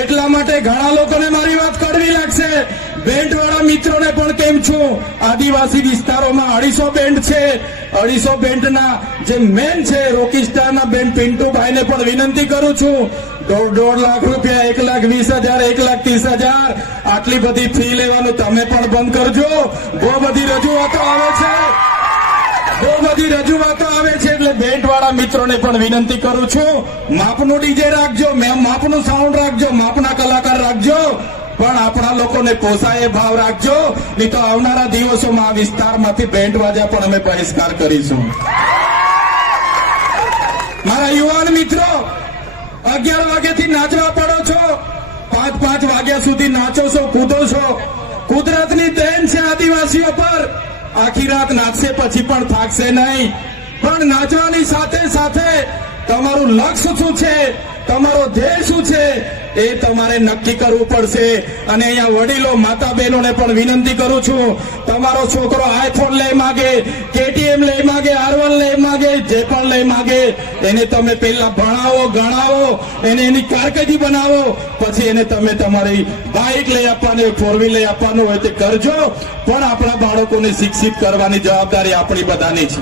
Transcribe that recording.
એટલા માટે ઘણા લોકોને મારી વાત કડવી લાગશે. બેન્ડવાળા મિત્રોને પણ કેમ છું, આદિવાસી વિસ્તારોમાં 250 બેન્ડ છે. 250 બેન્ડના જે મેન છે રોકીસ્ટારના બેન્ડ પિન્ટુભાઈને પણ વિનંતી કરું છું, 1.5 લાખ રૂપિયા, 1,20,000, 1,30,000 આટલી બધી ફી લેવાનું તમે પણ બંધ કરજો. બહુ બધી રજૂઆતો આવે છે એટલે બેન્ડવાળા મિત્રોને પણ વિનંતી કરું છું, માપનું ડીજે રાખજો, માપનું સાઉન્ડ રાખજો, માપના કલાકાર રાખજો, પણ આપણા લોકોને પોસાય ભાવ રાખજો. નહીં તો આવનારા દિવસોમાં આ વિસ્તારમાંથી બેન્ડ વાજા પણ અમે બહિષ્કાર કરીશું. મારા યુવાન મિત્રો, 11 વાગ્યાથી નાચવા પડો છો, 5 વાગ્યા સુધી નાચો છો, કૂદો છો. કુદરતની દેન છે આદિવાસીઓ પર. આખી રાત નાચશે પછી પણ થાકશે નહીં. પણ નાચવાની સાથે સાથે તમારું લક્ષ્ય શું છે, તમારો ધ્યેય શું છે એ તમારે નક્કી કરવું પડશે. અને અહીંયા વડીલો માતા બહેનોને પણ વિનંતી કરું છું, તમારો છોકરો આઈફોન લઈ માગે, KTM લઈ માગે, R1 લઈ માગે, જે પણ લઈ માગે, એને તમે પહેલા ભણાવો, ગણાવો, એને એની કારકિર્દી બનાવો, પછી એને તમે તમારી બાઇક લઈ આપવાની, 4 લઈ આપવાનું હોય તે કરજો. પણ આપણા બાળકોને શિક્ષિત કરવાની જવાબદારી આપણી બધાની છે.